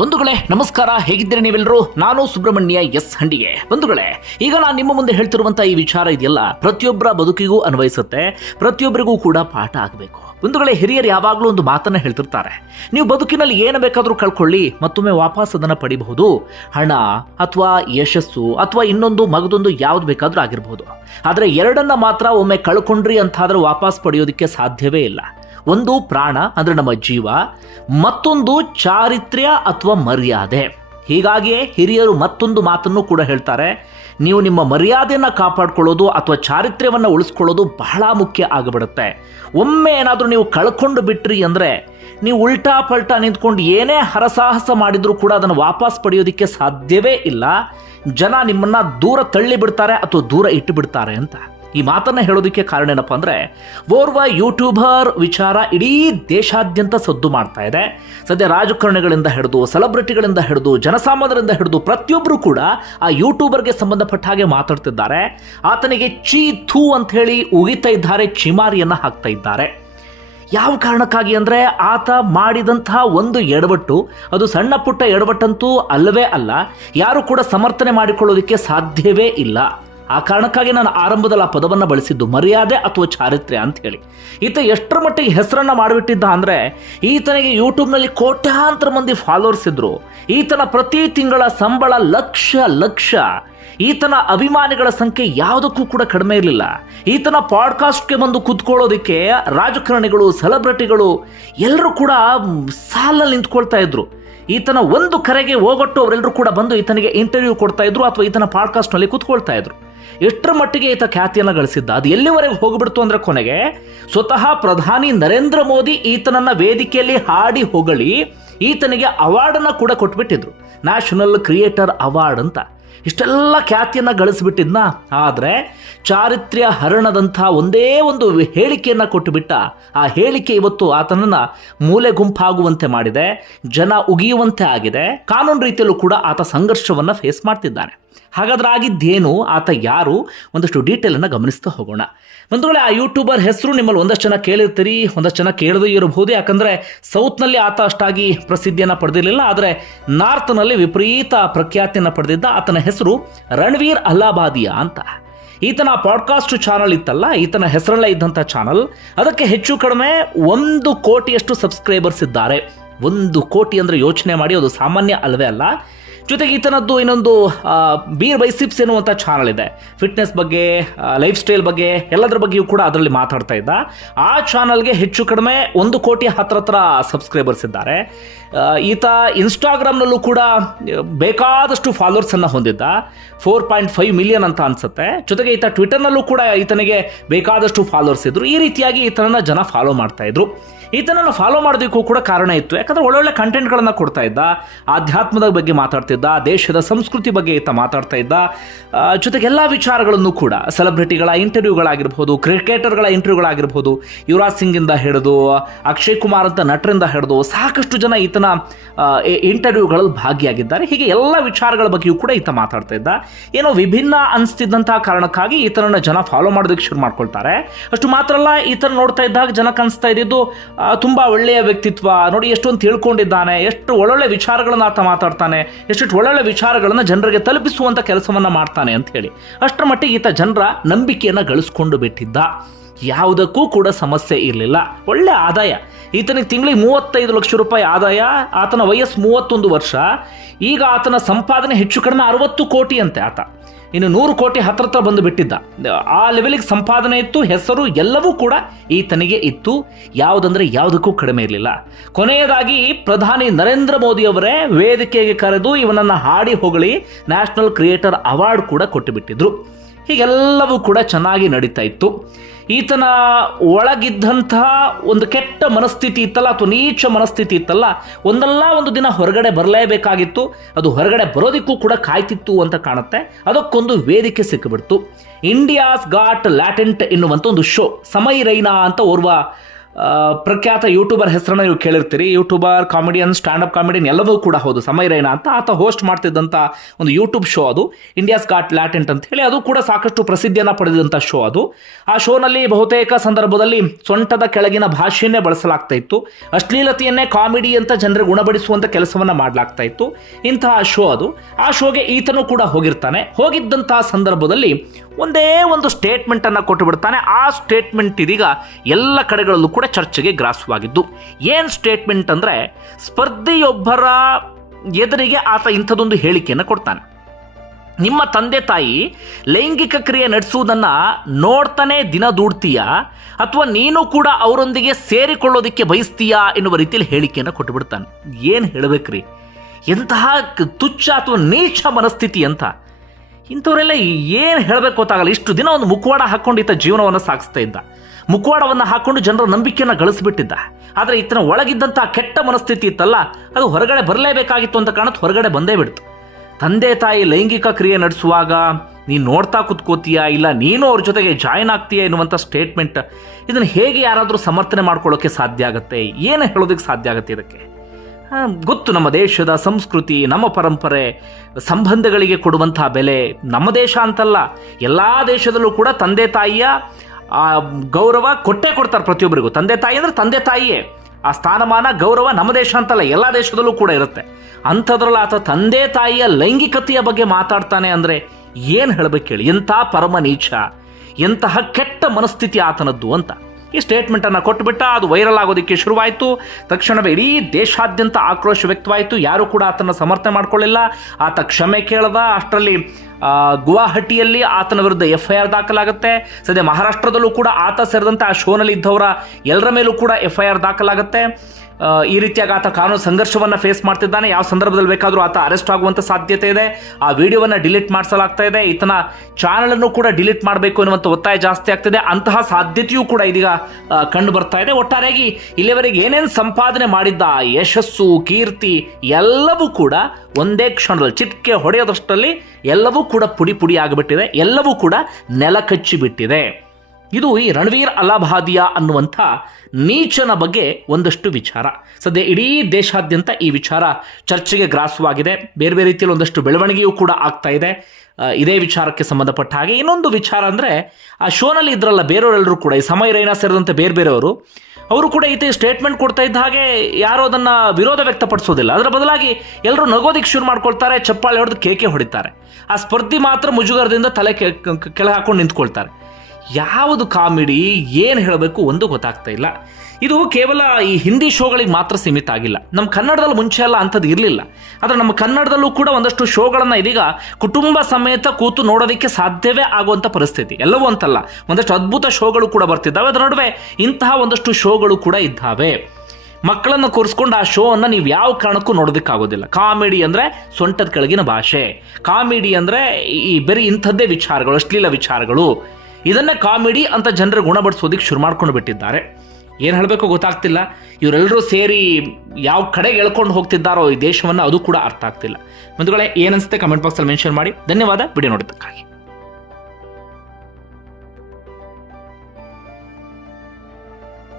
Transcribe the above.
ಬಂಧುಗಳೇ, ನಮಸ್ಕಾರ. ಹೇಗಿದ್ದೀರಿ ನೀವೆಲ್ಲರೂ? ನಾನು ಸುಬ್ರಹ್ಮಣ್ಯ ಎಸ್ ಹಂಡಿಗೆ. ಬಂಧುಗಳೇ, ಈಗ ನಾನು ನಿಮ್ಮ ಮುಂದೆ ಹೇಳ್ತಿರುವಂತಹ ಈ ವಿಚಾರ ಇದೆಯಲ್ಲ? ಪ್ರತಿಯೊಬ್ಬರ ಬದುಕಿಗೂ ಅನ್ವಯಿಸುತ್ತೆ. ಪ್ರತಿಯೊಬ್ಬರಿಗೂ ಕೂಡ ಪಾಠ ಆಗಬೇಕು. ಬಂಧುಗಳೇ, ಹಿರಿಯರು ಯಾವಾಗಲೂ ಒಂದು ಮಾತನ್ನ ಹೇಳ್ತಿರ್ತಾರೆ. ನೀವು ಬದುಕಿನಲ್ಲಿ ಏನು ಬೇಕಾದರೂ ಕಳ್ಕೊಳ್ಳಿ, ಮತ್ತೊಮ್ಮೆ ವಾಪಸ್ ಅದನ್ನು ಪಡಿಬಹುದು. ಹಣ ಅಥವಾ ಯಶಸ್ಸು ಅಥವಾ ಇನ್ನೊಂದು ಮಗದೊಂದು ಯಾವ್ದು ಬೇಕಾದರೂ ಆಗಿರಬಹುದು ಆದರೆ ಎರಡನ್ನ ಮಾತ್ರ ಒಮ್ಮೆ ಕಳ್ಕೊಂಡ್ರಿ ಅಂತಾದ್ರೆ ವಾಪಸ್ ಪಡೆಯೋದಕ್ಕೆ ಸಾಧ್ಯವೇ ಇಲ್ಲ. ಒಂದು ಪ್ರಾಣ, ಅಂದರೆ ನಮ್ಮ ಜೀವ, ಮತ್ತೊಂದು ಚಾರಿತ್ರ್ಯ ಅಥವಾ ಮರ್ಯಾದೆ. ಹೀಗಾಗಿಯೇ ಹಿರಿಯರು ಮತ್ತೊಂದು ಮಾತನ್ನು ಕೂಡ ಹೇಳ್ತಾರೆ, ನೀವು ನಿಮ್ಮ ಮರ್ಯಾದೆಯನ್ನು ಕಾಪಾಡ್ಕೊಳ್ಳೋದು ಅಥವಾ ಚಾರಿತ್ರ್ಯವನ್ನು ಉಳಿಸ್ಕೊಳ್ಳೋದು ಬಹಳ ಮುಖ್ಯ ಆಗಿಬಿಡುತ್ತೆ. ಒಮ್ಮೆ ಏನಾದರೂ ನೀವು ಕಳ್ಕೊಂಡು ಬಿಟ್ರಿ ಅಂದರೆ, ನೀವು ಉಲ್ಟಾ ಪಲ್ಟಾ ನಿಂತ್ಕೊಂಡು ಏನೇ ಹರಸಾಹಸ ಮಾಡಿದರೂ ಕೂಡ ಅದನ್ನು ವಾಪಸ್ ಪಡೆಯೋದಕ್ಕೆ ಸಾಧ್ಯವೇ ಇಲ್ಲ. ಜನ ನಿಮ್ಮನ್ನು ದೂರ ತಳ್ಳಿ ಬಿಡ್ತಾರೆ ಅಥವಾ ದೂರ ಇಟ್ಟು ಬಿಡ್ತಾರೆ ಅಂತ. ಈ ಮಾತನ್ನ ಹೇಳೋದಕ್ಕೆ ಕಾರಣ ಏನಪ್ಪ ಅಂದ್ರೆ, ಓರ್ವ ಯೂಟ್ಯೂಬರ್ ವಿಚಾರ ಇಡೀ ದೇಶಾದ್ಯಂತ ಸದ್ದು ಮಾಡ್ತಾ ಇದೆ. ಸದ್ಯ ರಾಜಕಾರಣಿಗಳಿಂದ ಹಿಡಿದು, ಸೆಲೆಬ್ರಿಟಿಗಳಿಂದ ಹಿಡಿದು, ಜನಸಾಮಾನ್ಯರಿಂದ ಹಿಡಿದು ಪ್ರತಿಯೊಬ್ಬರು ಕೂಡ ಆ ಯೂಟ್ಯೂಬರ್ಗೆ ಸಂಬಂಧಪಟ್ಟ ಹಾಗೆ ಮಾತಾಡ್ತಿದ್ದಾರೆ. ಆತನಿಗೆ ಚೀ ಥೂ ಅಂತ ಹೇಳಿ ಉಗಿತಾ ಇದ್ದಾರೆ ಚಿಮಾರಿಯನ್ನ ಹಾಕ್ತಾ ಇದ್ದಾರೆ. ಯಾವ ಕಾರಣಕ್ಕಾಗಿ ಅಂದರೆ, ಆತ ಮಾಡಿದಂತಹ ಒಂದು ಎಡವಟ್ಟು, ಅದು ಸಣ್ಣ ಪುಟ್ಟ ಎಡವಟ್ಟಂತೂ ಅಲ್ಲವೇ ಅಲ್ಲ, ಯಾರು ಕೂಡ ಸಮರ್ಥನೆ ಮಾಡಿಕೊಳ್ಳೋದಕ್ಕೆ ಸಾಧ್ಯವೇ ಇಲ್ಲ. ಆ ಕಾರಣಕ್ಕಾಗಿ ನಾನು ಆರಂಭದಲ್ಲಿ ಆ ಪದವನ್ನು ಬಳಸಿದ್ದು ಮರ್ಯಾದೆ ಅಥವಾ ಚಾರಿತ್ರ್ಯ ಅಂತ ಹೇಳಿ. ಈತ ಎಷ್ಟರ ಮಟ್ಟಿಗೆ ಹೆಸರನ್ನು ಮಾಡಿಬಿಟ್ಟಿದ್ದ ಅಂದರೆ ಈತನಿಗೆ ಯೂಟ್ಯೂಬ್ನಲ್ಲಿ ಕೋಟ್ಯಾಂತರ ಮಂದಿ ಫಾಲೋವರ್ಸ್ ಇದ್ದರು ಈತನ ಪ್ರತಿ ತಿಂಗಳ ಸಂಬಳ ಲಕ್ಷ ಲಕ್ಷ. ಈತನ ಅಭಿಮಾನಿಗಳ ಸಂಖ್ಯೆ ಯಾವುದಕ್ಕೂ ಕೂಡ ಕಡಿಮೆ ಇರಲಿಲ್ಲ. ಈತನ ಪಾಡ್ಕಾಸ್ಟ್ಗೆ ಬಂದು ಕೂತ್ಕೊಳ್ಳೋದಕ್ಕೆ ರಾಜಕಾರಣಿಗಳು ಸೆಲೆಬ್ರಿಟಿಗಳು ಎಲ್ಲರೂ ಕೂಡ ಸಾಲಲ್ಲಿ ನಿಂತ್ಕೊಳ್ತಾ ಇದ್ರು. ಈತನ ಒಂದು ಕರೆಗೆ ಹೋಗೊಟ್ಟು ಅವರೆಲ್ಲರೂ ಕೂಡ ಬಂದು ಈತನಿಗೆ ಇಂಟರ್ವ್ಯೂ ಕೊಡ್ತಾ ಇದ್ರು ಅಥವಾ ಈತನ ಪಾಡ್ಕಾಸ್ಟ್ನಲ್ಲಿ ಕುತ್ಕೊಳ್ತಾ ಇದ್ರು. ಎಷ್ಟರ ಮಟ್ಟಿಗೆ ಈತ ಖ್ಯಾತಿಯನ್ನು ಗಳಿಸಿದ್ದ? ಅದು ಎಲ್ಲಿವರೆಗೆ ಹೋಗ್ಬಿಡ್ತು ಅಂದ್ರೆ ಕೊನೆಗೆ ಸ್ವತಃ ಪ್ರಧಾನಿ ನರೇಂದ್ರ ಮೋದಿ ಈತನನ್ನ ವೇದಿಕೆಯಲ್ಲಿ ಹಾಡಿ ಹೊಗಳಿ ಈತನಿಗೆ ಅವಾರ್ಡನ್ನು ಕೂಡ ಕೊಟ್ಬಿಟ್ಟಿದ್ರು. ನ್ಯಾಷನಲ್ ಕ್ರಿಯೇಟರ್ ಅವಾರ್ಡ್ ಅಂತ. ಇಷ್ಟೆಲ್ಲ ಖ್ಯಾತಿಯನ್ನು ಗಳಿಸ್ಬಿಟ್ಟಿದ್ನ. ಆದರೆ ಚಾರಿತ್ರ್ಯ ಹರಣದಂಥ ಒಂದೇ ಒಂದು ಹೇಳಿಕೆಯನ್ನು ಕೊಟ್ಟುಬಿಟ್ಟ. ಆ ಹೇಳಿಕೆ ಇವತ್ತು ಆತನನ್ನು ಮೂಲೆ ಗುಂಪಾಗುವಂತೆ ಮಾಡಿದೆ, ಜನ ಉಗಿಯುವಂತೆ ಆಗಿದೆ. ಕಾನೂನು ರೀತಿಯಲ್ಲೂ ಕೂಡ ಆತ ಸಂಘರ್ಷವನ್ನು ಫೇಸ್ ಮಾಡ್ತಿದ್ದಾನೆ. ಹಾಗಾದ್ರೆ ಆಗಿದ್ದೇನು ಆತ ಯಾರು ಒಂದಷ್ಟು ಡೀಟೇಲನ್ನು ಗಮನಿಸ್ತಾ ಹೋಗೋಣ. ಬಂಧುಗಳೇ, ಆ ಯೂಟ್ಯೂಬರ್ ಹೆಸರು ನಿಮ್ಮಲ್ಲಿ ಒಂದಷ್ಟು ಜನ ಕೇಳಿರ್ತೀರಿ, ಒಂದಷ್ಟು ಜನ ಕೇಳದೇ ಇರಬಹುದು. ಯಾಕಂದರೆ ಸೌತ್ನಲ್ಲಿ ಆತ ಅಷ್ಟಾಗಿ ಪ್ರಸಿದ್ಧಿಯನ್ನು ಪಡೆದಿರಲಿಲ್ಲ. ಆದರೆ ನಾರ್ತ್ನಲ್ಲಿ ವಿಪರೀತ ಪ್ರಖ್ಯಾತಿಯನ್ನು ಪಡೆದಿದ್ದ ಆತನ ಹೆಸರು ರಣವೀರ್ ಅಲ್ಲಾಬಾದಿಯಾ ಅಂತ. ಈತನ ಪಾಡ್ಕಾಸ್ಟ್ ಚಾನಲ್ ಇತ್ತಲ್ಲ, ಈತನ ಹೆಸರಲ್ಲೇ ಇದ್ದಂಥ ಚಾನಲ್ ಅದಕ್ಕೆ ಹೆಚ್ಚು ಕಡಿಮೆ ಒಂದು ಕೋಟಿಯಷ್ಟು ಸಬ್ಸ್ಕ್ರೈಬರ್ಸ್ ಇದ್ದಾರೆ. ಒಂದು ಕೋಟಿ ಅಂದರೆ ಯೋಚನೆ ಮಾಡಿ, ಅದು ಸಾಮಾನ್ಯ ಅಲ್ಲವೇ ಅಲ್ಲ. ಜೊತೆಗೆ ಈತನದ್ದು ಇನ್ನೊಂದು ಬೀರ್ ಬೈಸಿಪ್ಸ್ ಎನ್ನುವಂಥ ಚಾನಲ್ ಇದೆ. ಫಿಟ್ನೆಸ್ ಬಗ್ಗೆ ಲೈಫ್ ಸ್ಟೈಲ್ ಬಗ್ಗೆ, ಎಲ್ಲದರ ಬಗ್ಗೆಯೂ ಕೂಡ ಅದರಲ್ಲಿ ಮಾತಾಡ್ತಾ ಇದ್ದ. ಆ ಚಾನಲ್ಗೆ ಹೆಚ್ಚು ಕಡಿಮೆ ಒಂದು ಕೋಟಿ ಹತ್ರ ಹತ್ರ ಸಬ್ಸ್ಕ್ರೈಬರ್ಸ್ ಇದ್ದಾರೆ ಈತ ಇನ್ಸ್ಟಾಗ್ರಾಮ್ನಲ್ಲೂ ಕೂಡ ಬೇಕಾದಷ್ಟು ಫಾಲೋವರ್ಸನ್ನು ಹೊಂದಿದ್ದ. ಫೋರ್ ಪಾಯಿಂಟ್ ಫೈವ್ ಮಿಲಿಯನ್ ಅಂತ ಅನ್ಸುತ್ತೆ. ಜೊತೆಗೆ ಈತ ಟ್ವಿಟರ್ನಲ್ಲೂ ಕೂಡ ಈತನಿಗೆ ಬೇಕಾದಷ್ಟು ಫಾಲೋವರ್ಸ್ ಇದ್ರು. ಈ ರೀತಿಯಾಗಿ ಈತನನ್ನು ಜನ ಫಾಲೋ ಮಾಡ್ತಾ ಇದ್ರು. ಈತನನ್ನು ಫಾಲೋ ಮಾಡೋದಕ್ಕೂ ಕೂಡ ಕಾರಣ ಇತ್ತು. ಯಾಕಂದ್ರೆ ಒಳ್ಳೊಳ್ಳೆ ಕಂಟೆಂಟ್ಗಳನ್ನು ಕೊಡ್ತಾ ಇದ್ದ. ಆಧ್ಯಾತ್ಮದ ಬಗ್ಗೆ ಮಾತಾಡ್ತಿದ್ದ. ದೇಶದ ಸಂಸ್ಕೃತಿ ಬಗ್ಗೆ ಈತ ಮಾತಾಡ್ತಾ ಇದ್ದ ಜೊತೆಗೆ ಎಲ್ಲ ವಿಚಾರಗಳನ್ನು ಕೂಡ ಸೆಲೆಬ್ರಿಟಿಗಳ ಇಂಟರ್ವ್ಯೂಗಳಾಗಿರ್ಬೋದು ಕ್ರಿಕೆಟರ್ಗಳ ಇಂಟರ್ವ್ಯೂಗಳಾಗಿರ್ಬೋದು ಯುವರಾಜ್ ಸಿಂಗ್ ಇಂದ ಹಿಡಿದು, ಅಕ್ಷಯ್ ಕುಮಾರ್ ಅಂತ ನಟರಿಂದ ಹಿಡಿದು ಸಾಕಷ್ಟು ಜನ ಈತನ ಇಂಟರ್ವ್ಯೂಗಳಲ್ಲಿ ಭಾಗಿಯಾಗಿದ್ದಾರೆ. ಹೀಗೆ ಎಲ್ಲ ವಿಚಾರಗಳ ಬಗ್ಗೆಯೂ ಕೂಡ ಈತ ಮಾತಾಡ್ತಾ ಇದ್ದ. ಏನೋ ವಿಭಿನ್ನ ಅನಿಸ್ತಿದ್ದಂತಹ ಕಾರಣಕ್ಕಾಗಿ ಈತನನ್ನು ಜನ ಫಾಲೋ ಮಾಡೋದಕ್ಕೆ ಶುರು ಮಾಡ್ಕೊಳ್ತಾರೆ. ಅಷ್ಟು ಮಾತ್ರ ಅಲ್ಲ, ಈತನ ನೋಡ್ತಾ ಇದ್ದಾಗ ಜನ ಅನಿಸ್ತಾ ಇದ್ದಿದ್ದು ತುಂಬ ಒಳ್ಳೆಯ ವ್ಯಕ್ತಿತ್ವ. ನೋಡಿ, ಎಷ್ಟೊಂದು ತಿಳ್ಕೊಂಡಿದ್ದಾನೆ, ಎಷ್ಟು ಒಳ್ಳೊಳ್ಳೆ ವಿಚಾರಗಳನ್ನು ಆತ ಮಾತಾಡ್ತಾನೆ ಎಷ್ಟೆಷ್ಟು ಒಳ್ಳೊಳ್ಳೆ ವಿಚಾರಗಳನ್ನು ಜನರಿಗೆ ತಲುಪಿಸುವಂಥ ಕೆಲಸವನ್ನು ಮಾಡ್ತಾನೆ ಅಂತ ಹೇಳಿ. ಅಷ್ಟರ ಮಟ್ಟಿಗೆ ಈತ ಜನರ ನಂಬಿಕೆಯನ್ನು ಗಳಿಸ್ಕೊಂಡು ಬಿಟ್ಟಿದ್ದ. ಯಾವುದಕ್ಕೂ ಕೂಡ ಸಮಸ್ಯೆ ಇರಲಿಲ್ಲ. ಒಳ್ಳೆ ಆದಾಯ. ಈತನಿಗೆ ತಿಂಗಳಿಗೆ ಮೂವತ್ತೈದು ಲಕ್ಷ ರೂಪಾಯಿ ಆದಾಯ, ಆತನ ವಯಸ್ಸು ಮೂವತ್ತೊಂದು ವರ್ಷ. ಈಗ ಆತನ ಸಂಪಾದನೆ ಹೆಚ್ಚು ಕಡಿಮೆ ಅರವತ್ತು ಕೋಟಿ ಅಂತೆ ಆತ. ಇನ್ನು ನೂರು ಕೋಟಿ ಹತ್ರ ಹತ್ರ ಬಂದು ಬಿಟ್ಟಿದ್ದ. ಆ ಲೆವೆಲಿಗೆ ಸಂಪಾದನೆ ಇತ್ತು, ಹೆಸರು ಎಲ್ಲವೂ ಕೂಡ ಈತನಿಗೆ ಇತ್ತು. ಯಾವುದಂದ್ರೆ ಯಾವುದಕ್ಕೂ ಕಡಿಮೆ ಇರಲಿಲ್ಲ. ಕೊನೆಯದಾಗಿ ಪ್ರಧಾನಿ ನರೇಂದ್ರ ಮೋದಿ ಅವರೇ ವೇದಿಕೆಗೆ ಕರೆದು ಇವನನ್ನು ಹಾಡಿ ಹೊಗಳಿ ನ್ಯಾಷನಲ್ ಕ್ರಿಯೇಟರ್ ಅವಾರ್ಡ್ ಕೂಡ ಕೊಟ್ಟು ಬಿಟ್ಟಿದ್ರು. ಹೀಗೆಲ್ಲವೂ ಕೂಡ ಚೆನ್ನಾಗಿ ನಡೀತಾ ಇತ್ತು. ಈತನ ಒಳಗಿದ್ದಂತಹ ಒಂದು ಕೆಟ್ಟ ಮನಸ್ಥಿತಿ ಇತ್ತಲ್ಲ, ಅಥವಾ ನೀಚ ಮನಸ್ಥಿತಿ ಇತ್ತಲ್ಲ, ಒಂದಲ್ಲ ಒಂದು ದಿನ ಹೊರಗಡೆ ಬರಲೇಬೇಕಾಗಿತ್ತು. ಅದು ಹೊರಗಡೆ ಬರೋದಕ್ಕೂ ಕೂಡ ಕಾಯ್ತಿತ್ತು ಅಂತ ಕಾಣುತ್ತೆ. ಅದಕ್ಕೊಂದು ವೇದಿಕೆ ಸಿಕ್ಕಿಬಿಡ್ತು. ಇಂಡಿಯಾಸ್ ಗಾಟ್ ಲ್ಯಾಟೆಂಟ್ ಎನ್ನುವಂಥ ಒಂದು ಶೋ ಸಮೈ ರೈನಾ ಅಂತ ಓರ್ವ ಪ್ರಖ್ಯಾತ ಯೂಟ್ಯೂಬರ್ ಹೆಸರನ್ನ ನೀವು ಕೇಳಿರ್ತೀರಿ. YouTuber, comedian, stand up comedian ಎಲ್ಲವೂ ಕೂಡ ಹೌದು. ಸಮಯ ರೈನಾ ಅಂತ ಆತ ಹೋಸ್ಟ್ ಮಾಡ್ತಿದ್ದಂಥ ಒಂದು ಯೂಟ್ಯೂಬ್ ಶೋ ಅದು. ಇಂಡಿಯಾಸ್ ಗಾಟ್ ಲ್ಯಾಟೆಂಟ್ ಅಂತ ಹೇಳಿ ಅದು ಕೂಡ ಸಾಕಷ್ಟು ಪ್ರಸಿದ್ಧಿಯನ್ನು ಪಡೆದಿದ್ದಂಥ ಶೋ ಅದು. ಆ ಶೋನಲ್ಲಿ ಬಹುತೇಕ ಸಂದರ್ಭದಲ್ಲಿ ಸೊಂಟದ ಕೆಳಗಿನ ಭಾಷೆಯನ್ನೇ ಬಳಸಲಾಗ್ತಾ ಇತ್ತು. ಅಶ್ಲೀಲತೆಯನ್ನೇ ಕಾಮಿಡಿ ಅಂತ ಜನರಿಗೆ ಗುಣಪಡಿಸುವಂಥ ಕೆಲಸವನ್ನ ಮಾಡಲಾಗ್ತಾ ಇತ್ತು. ಇಂತಹ ಶೋ ಅದು. ಆ ಶೋಗೆ ಈತನು ಕೂಡ ಹೋಗಿರ್ತಾನೆ. ಹೋಗಿದ್ದಂತಹ ಸಂದರ್ಭದಲ್ಲಿ ಒಂದೇ ಒಂದು ಸ್ಟೇಟ್ಮೆಂಟನ್ನು ಕೊಟ್ಟು ಬಿಡ್ತಾನೆ ಆ ಸ್ಟೇಟ್ಮೆಂಟ್ ಇದೀಗ ಎಲ್ಲ ಕಡೆಗಳಲ್ಲೂ ಕೂಡ ಚರ್ಚೆಗೆ ಗ್ರಾಸವಾಗಿದ್ದು. ಏನು ಸ್ಟೇಟ್ಮೆಂಟ್ ಅಂದರೆ ಸ್ಪರ್ಧಿಯೊಬ್ಬರ ಎದುರಿಗೆ ಆತ ಇಂಥದ್ದೊಂದು ಹೇಳಿಕೆಯನ್ನು ಕೊಡ್ತಾನೆ. ನಿಮ್ಮ ತಂದೆ ತಾಯಿ ಲೈಂಗಿಕ ಕ್ರಿಯೆ ನಡೆಸುವುದನ್ನು ನೋಡ್ತಾನೆ, ದಿನ ದೂಡ್ತೀಯ? ಅಥವಾ ನೀನು ಕೂಡ ಅವರೊಂದಿಗೆ ಸೇರಿಕೊಳ್ಳೋದಕ್ಕೆ ಬಯಸ್ತೀಯಾ ಎನ್ನುವ ರೀತಿಯಲ್ಲಿ ಹೇಳಿಕೆಯನ್ನು ಕೊಟ್ಟು ಬಿಡ್ತಾನೆ ಏನು ಹೇಳಬೇಕ್ರಿ? ಎಂತಹ ತುಚ್ಛ ಅಥವಾ ನೀಚ ಮನಸ್ಥಿತಿ ಅಂತ. ಇಂಥವರೆಲ್ಲ ಏನು ಹೇಳಬೇಕು ಗೊತ್ತಾಗಲ್ಲ. ಇಷ್ಟು ದಿನ ಒಂದು ಮುಖವಾಡ ಹಾಕೊಂಡು ಈತ ಜೀವನವನ್ನು ಸಾಗಿಸ್ತಾ ಇದ್ದ. ಮುಖವಾಡವನ್ನು ಹಾಕ್ಕೊಂಡು ಜನರ ನಂಬಿಕೆಯನ್ನು ಗಳಿಸ್ಬಿಟ್ಟಿದ್ದ. ಆದರೆ ಈತನ ಒಳಗಿದ್ದಂಥ ಕೆಟ್ಟ ಮನಸ್ಥಿತಿ ಇತ್ತಲ್ಲ, ಅದು ಹೊರಗಡೆ ಬರಲೇಬೇಕಾಗಿತ್ತು ಅಂತ ಕಾಣುತ್ತೆ, ಹೊರಗಡೆ ಬಂದೇ ಬಿಡ್ತು. ತಂದೆ ತಾಯಿ ಲೈಂಗಿಕ ಕ್ರಿಯೆ ನಡೆಸುವಾಗ, ನೀನು ನೋಡ್ತಾ ಕುತ್ಕೋತೀಯಾ ಇಲ್ಲ, ನೀನು ಅವ್ರ ಜೊತೆಗೆ ಜಾಯ್ನ್ ಆಗ್ತೀಯಾ ಎನ್ನುವಂಥ ಸ್ಟೇಟ್ಮೆಂಟ್ ಇದನ್ನು ಹೇಗೆ ಯಾರಾದರೂ ಸಮರ್ಥನೆ ಮಾಡ್ಕೊಳ್ಳೋಕ್ಕೆ ಸಾಧ್ಯ ಆಗುತ್ತೆ? ಏನು ಹೇಳೋದಕ್ಕೆ ಸಾಧ್ಯ ಆಗುತ್ತೆ ಇದಕ್ಕೆ? ಗೊತ್ತು, ನಮ್ಮ ದೇಶದ ಸಂಸ್ಕೃತಿ, ನಮ್ಮ ಪರಂಪರೆ, ಸಂಬಂಧಗಳಿಗೆ ಕೊಡುವಂತಹ ಬೆಲೆ ನಮ್ಮ ದೇಶ ಅಂತಲ್ಲ. ಎಲ್ಲ ದೇಶದಲ್ಲೂ ಕೂಡ ತಂದೆ ತಾಯಿಯ ಗೌರವ ಕೊಟ್ಟೇ ಕೊಡ್ತಾರೆ ಪ್ರತಿಯೊಬ್ಬರಿಗೂ. ತಂದೆ ತಾಯಿ ಅಂದ್ರೆ ತಂದೆ ತಾಯಿಯೇ. ಆ ಸ್ಥಾನಮಾನ, ಗೌರವ ನಮ್ಮ ದೇಶ ಅಂತಲ್ಲ, ಎಲ್ಲ ದೇಶದಲ್ಲೂ ಕೂಡ ಇರುತ್ತೆ. ಅಂಥದ್ರಲ್ಲಿ ಆತ ತಂದೆ ತಾಯಿಯ ಲೈಂಗಿಕತೆಯ ಬಗ್ಗೆ ಮಾತಾಡ್ತಾನೆ ಅಂದ್ರೆ ಏನು ಹೇಳ್ಬೇಕು ಹೇಳಿ ಎಂಥ ಪರಮ ನೀಚ, ಎಂತಹ ಕೆಟ್ಟ ಮನಸ್ಥಿತಿ ಆತನದ್ದು ಅಂತ. ಈ ಸ್ಟೇಟ್ಮೆಂಟನ್ನು ಕೊಟ್ಟುಬಿಟ್ಟ, ಅದು ವೈರಲ್ ಆಗೋದಕ್ಕೆ ಶುರುವಾಯಿತು. ತಕ್ಷಣವೇ ಇಡೀ ದೇಶಾದ್ಯಂತ ಆಕ್ರೋಶ ವ್ಯಕ್ತವಾಯಿತು. ಯಾರು ಕೂಡ ಆತನ ಸಮರ್ಥನೆ ಮಾಡಿಕೊಳ್ಳಿಲ್ಲ. ಆತ ಕ್ಷಮೆ ಕೇಳದ, ಅಷ್ಟರಲ್ಲಿ ಗುವಾಹಟಿಯಲ್ಲಿ ಆತನ ವಿರುದ್ಧ ಎಫ್ ಐ ಆರ್ ದಾಖಲಾಗುತ್ತೆ. ಸದ್ಯ ಮಹಾರಾಷ್ಟ್ರದಲ್ಲೂ ಕೂಡ ಆತ ಸೇರಿದಂತೆ ಆ ಶೋನಲ್ಲಿ ಇದ್ದವರ ಎಲ್ಲರ ಮೇಲೂ ಕೂಡ ಎಫ್ ಐ ಆರ್ ದಾಖಲಾಗುತ್ತೆ. ಈ ರೀತಿಯಾಗಿ ಆತ ಕಾನೂನು ಸಂಘರ್ಷವನ್ನು ಫೇಸ್ ಮಾಡ್ತಿದ್ದಾನೆ. ಯಾವ ಸಂದರ್ಭದಲ್ಲಿ ಬೇಕಾದರೂ ಆತ ಅರೆಸ್ಟ್ ಆಗುವಂಥ ಸಾಧ್ಯತೆ ಇದೆ. ಆ ವಿಡಿಯೋವನ್ನು ಡಿಲೀಟ್ ಮಾಡಿಸಲಾಗ್ತಾ ಇದೆ. ಈತನ ಚಾನಲನ್ನು ಕೂಡ ಡಿಲೀಟ್ ಮಾಡಬೇಕು ಅನ್ನುವಂಥ ಒತ್ತಾಯ ಜಾಸ್ತಿ ಆಗ್ತಿದೆ. ಅಂತಹ ಸಾಧ್ಯತೆಯೂ ಕೂಡ ಇದೀಗ ಕಂಡು ಬರ್ತಾ ಇದೆ. ಒಟ್ಟಾರೆಯಾಗಿ ಇಲ್ಲಿವರೆಗೆ ಏನೇನು ಸಂಪಾದನೆ ಮಾಡಿದ್ದ ಯಶಸ್ಸು, ಕೀರ್ತಿ ಎಲ್ಲವೂ ಕೂಡ ಒಂದೇ ಕ್ಷಣದಲ್ಲಿ, ಚಿಟ್ಕೆ ಹೊಡೆಯೋದಷ್ಟರಲ್ಲಿ ಎಲ್ಲವೂ ಕೂಡ ಪುಡಿ ಪುಡಿ ಆಗಿಬಿಟ್ಟಿದೆ. ಎಲ್ಲವೂ ಕೂಡ ನೆಲ ಕಚ್ಚಿ ಬಿಟ್ಟಿದೆ ಇದು ಈ ರಣವೀರ್ ಅಲಾಭಾದಿಯಾ ಅನ್ನುವಂಥ ನೀಚನ ಬಗ್ಗೆ ಒಂದಷ್ಟು ವಿಚಾರ. ಸದ್ಯ ಇಡೀ ದೇಶಾದ್ಯಂತ ಈ ವಿಚಾರ ಚರ್ಚೆಗೆ ಗ್ರಾಸವಾಗಿದೆ. ಬೇರೆ ಬೇರೆ ರೀತಿಯಲ್ಲಿ ಒಂದಷ್ಟು ಬೆಳವಣಿಗೆಯೂ ಕೂಡ ಆಗ್ತಾ ಇದೆ. ಇದೇ ವಿಚಾರಕ್ಕೆ ಸಂಬಂಧಪಟ್ಟ ಹಾಗೆ ಇನ್ನೊಂದು ವಿಚಾರ ಅಂದರೆ, ಆ ಶೋನಲ್ಲಿ ಇದ್ರಲ್ಲ ಬೇರೆಯವರೆಲ್ಲರೂ ಕೂಡ, ಈ ಸಮಯ ರೈನಾ ಸೇರಿದಂತೆ ಬೇರೆ ಬೇರೆಯವರು, ಅವರು ಕೂಡ ಈತ ಸ್ಟೇಟ್ಮೆಂಟ್ ಕೊಡ್ತಾ ಇದ್ದ ಹಾಗೆ ಯಾರು ಅದನ್ನು ವಿರೋಧ ವ್ಯಕ್ತಪಡಿಸೋದಿಲ್ಲ. ಅದರ ಬದಲಾಗಿ ಎಲ್ಲರೂ ನಗೋದಿಕ್ಕೆ ಶುರು ಮಾಡ್ಕೊಳ್ತಾರೆ, ಚಪ್ಪಾಳೆ ಹೊಡೆದು ಕೇಕೆ ಹೊಡಿತಾರೆ. ಆ ಸ್ಪರ್ಧಿ ಮಾತ್ರ ಮುಜುಗರದಿಂದ ತಲೆ ಕೆ- ಕೆಳಗೆ ಹಾಕೊಂಡು ನಿಂತ್ಕೊಳ್ತಾರೆ. ಯಾವುದು ಕಾಮಿಡಿ, ಏನು ಹೇಳಬೇಕು ಒಂದು ಗೊತ್ತಾಗ್ತಾ ಇಲ್ಲ. ಇದು ಕೇವಲ ಈ ಹಿಂದಿ ಶೋಗಳಿಗೆ ಮಾತ್ರ ಸೀಮಿತ ಆಗಿಲ್ಲ. ನಮ್ಮ ಕನ್ನಡದಲ್ಲಿ ಮುಂಚೆ ಎಲ್ಲ ಅಂಥದ್ದು ಇರಲಿಲ್ಲ. ಆದರೆ ನಮ್ಮ ಕನ್ನಡದಲ್ಲೂ ಕೂಡ ಒಂದಷ್ಟು ಶೋಗಳನ್ನು ಇದೀಗ ಕುಟುಂಬ ಸಮೇತ ಕೂತು ನೋಡೋದಕ್ಕೆ ಸಾಧ್ಯವೇ ಆಗುವಂಥ ಪರಿಸ್ಥಿತಿ. ಎಲ್ಲವೂ ಅಂತಲ್ಲ, ಒಂದಷ್ಟು ಅದ್ಭುತ ಶೋಗಳು ಕೂಡ ಬರ್ತಿದ್ದಾವೆ. ಅದರ ನಡುವೆ ಇಂತಹ ಒಂದಷ್ಟು ಶೋಗಳು ಕೂಡ ಇದ್ದಾವೆ. ಮಕ್ಕಳನ್ನು ಕೂರಿಸ್ಕೊಂಡು ಆ ಶೋ ನೀವು ಯಾವ ಕಾರಣಕ್ಕೂ ನೋಡೋದಕ್ಕಾಗೋದಿಲ್ಲ. ಕಾಮಿಡಿ ಅಂದರೆ ಸೊಂಟದ ಕೆಳಗಿನ ಭಾಷೆ. ಕಾಮಿಡಿ ಅಂದರೆ ಈ ಬರೀ ಇಂಥದ್ದೇ ವಿಚಾರಗಳು, ಅಶ್ಲೀಲ ವಿಚಾರಗಳು. ಇದನ್ನೇ ಕಾಮಿಡಿ ಅಂತ ಜನರು ಗುಣಪಡಿಸೋದಕ್ಕೆ ಶುರು ಮಾಡ್ಕೊಂಡು ಬಿಟ್ಟಿದ್ದಾರೆ. ಏನು ಹೇಳಬೇಕು ಗೊತ್ತಾಗ್ತಿಲ್ಲ. ಇವರೆಲ್ಲರೂ ಸೇರಿ ಯಾವ ಕಡೆಗೆ ಎಳ್ಕೊಂಡು ಹೋಗ್ತಿದ್ದಾರೋ ಈ ದೇಶವನ್ನು ಅದು ಕೂಡ ಅರ್ಥ ಆಗ್ತಿಲ್ಲ. ಬಂಧುಗಳೇ ಏನನ್ಸುತ್ತೆ ಕಮೆಂಟ್ ಬಾಕ್ಸಲ್ಲಿ ಮೆನ್ಷನ್ ಮಾಡಿ. ಧನ್ಯವಾದ. ವಿಡಿಯೋ ನೋಡಿದ್ದಕ್ಕಾಗಿ.